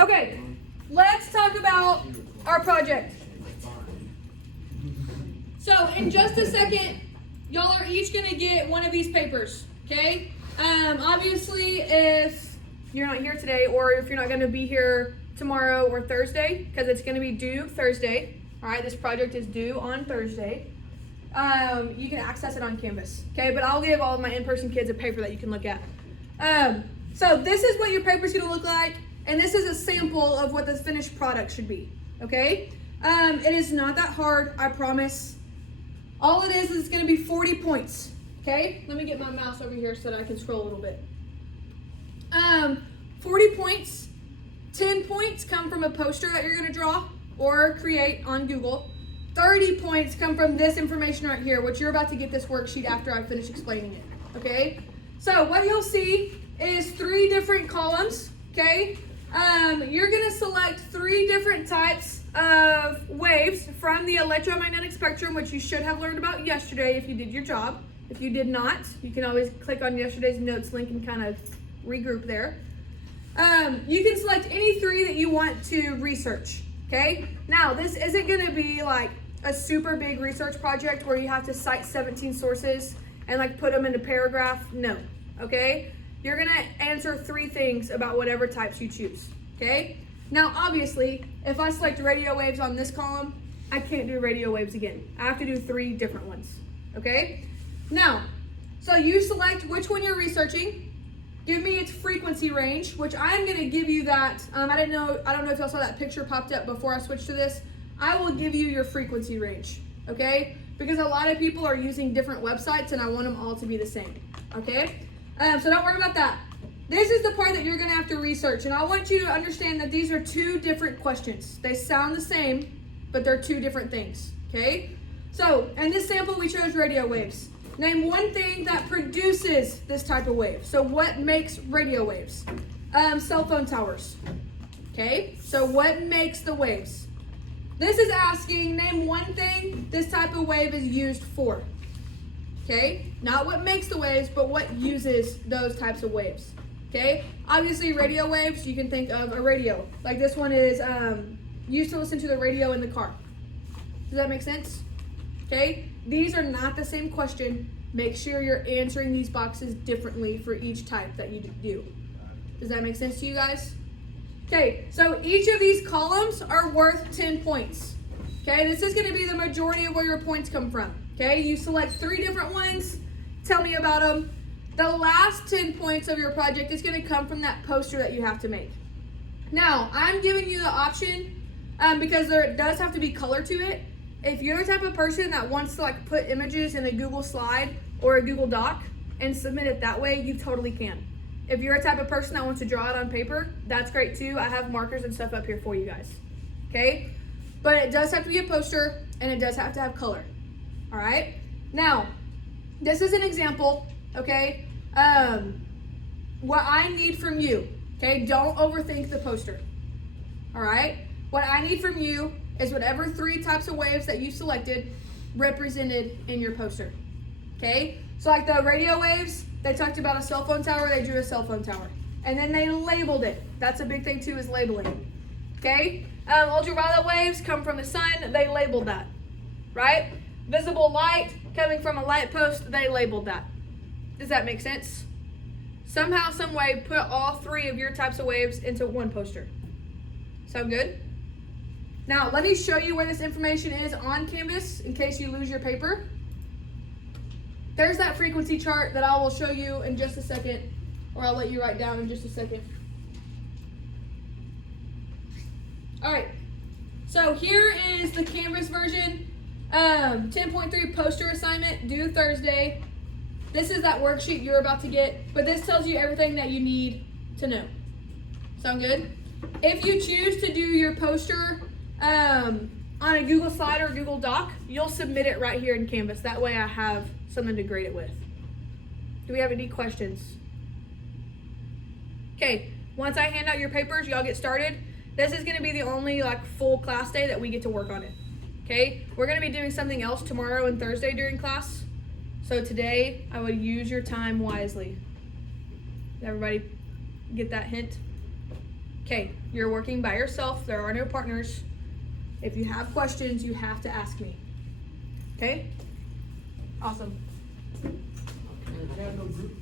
Okay, let's talk about our project. So in just a second, y'all are each gonna get one of these papers, okay? Obviously, if you're not here today, or if you're not gonna be here tomorrow or Thursday, because it's gonna be due Thursday, all right? This project is due on Thursday. You can access it on Canvas, okay? But I'll give all of my in-person kids a paper that you can look at. So this is what your paper's gonna look like, and this is a sample of what the finished product should be, okay? It is not that hard, I promise. All it is it's gonna be 40 points, okay? Let me get my mouse over here so that I can scroll a little bit. 40 points, 10 points come from a poster that you're gonna draw or create on Google. 30 points come from this information right here, which you're about to get this worksheet after I finish explaining it, okay? So what you'll see is 3 different columns, okay? You're gonna select 3 different types of waves from the electromagnetic spectrum, which you should have learned about yesterday if you did your job. If you did not, you can always click on yesterday's notes link and kind of regroup there. You can select any 3 that you want to research, okay? Now, this isn't gonna be like a super big research project where you have to cite 17 sources and like put them in a paragraph. No, okay? You're gonna answer 3 things about whatever types you choose, okay? Now, obviously, if I select radio waves on this column, I can't do radio waves again. I have to do 3 different ones, okay? Now, so you select which one you're researching, give me its frequency range, which I'm gonna give you that. I don't know if y'all saw that picture popped up before I switched to this. I will give you your frequency range, okay? Because a lot of people are using different websites and I want them all to be the same, okay? So don't worry about that. This is the part that you're gonna have to research, and I want you to understand that these are 2 different questions. They sound the same, but they're 2 different things, okay? So, in this sample, we chose radio waves. Name one thing that produces this type of wave. So what makes radio waves? Cell phone towers, okay? So what makes the waves? This is asking, name one thing this type of wave is used for, okay? Not what makes the waves, but what uses those types of waves. Okay, obviously radio waves, you can think of a radio. Like this one is used to listen to the radio in the car. Does that make sense? Okay, these are not the same question. Make sure you're answering these boxes differently for each type that you do. Does that make sense to you guys? Okay, so each of these columns are worth 10 points. Okay, this is gonna be the majority of where your points come from. Okay, you select 3 different ones, tell me about them. The last 10 points of your project is going to come from that poster that you have to make. Now, I'm giving you the option because there does have to be color to it. If you're the type of person that wants to like put images in a Google slide or a Google Doc and submit it that way, you totally can. If you're a type of person that wants to draw it on paper, that's great too. I have markers and stuff up here for you guys. Okay? But it does have to be a poster and it does have to have color. All right? Now, this is an example. Okay, what I need from you, okay, don't overthink the poster, all right? What I need from you is whatever 3 types of waves that you selected represented in your poster, okay? So like the radio waves, they talked about a cell phone tower, they drew a cell phone tower, and then they labeled it. That's a big thing too, is labeling, okay? Ultraviolet waves come from the sun, they labeled that, right? Visible light coming from a light post, they labeled that. Does that make sense? Somehow, some way, put all 3 of your types of waves into one poster. Sound good? Now, let me show you where this information is on Canvas in case you lose your paper. There's that frequency chart that I will show you in just a second, or I'll let you write down in just a second. All right, so here is the Canvas version. 10.3 poster assignment due Thursday. This is that worksheet you're about to get, but this tells you everything that you need to know. Sound good? If you choose to do your poster on a Google slide or a Google Doc, you'll submit it right here in Canvas. That way I have something to grade it with. Do we have any questions? Okay, once I hand out your papers, y'all get started. This is gonna be the only like full class day that we get to work on it. Okay, we're gonna be doing something else tomorrow and Thursday during class. So today, I would use your time wisely. Did everybody get that hint? Okay, you're working by yourself. There are no partners. If you have questions, you have to ask me. Okay? Awesome. Okay, we have no group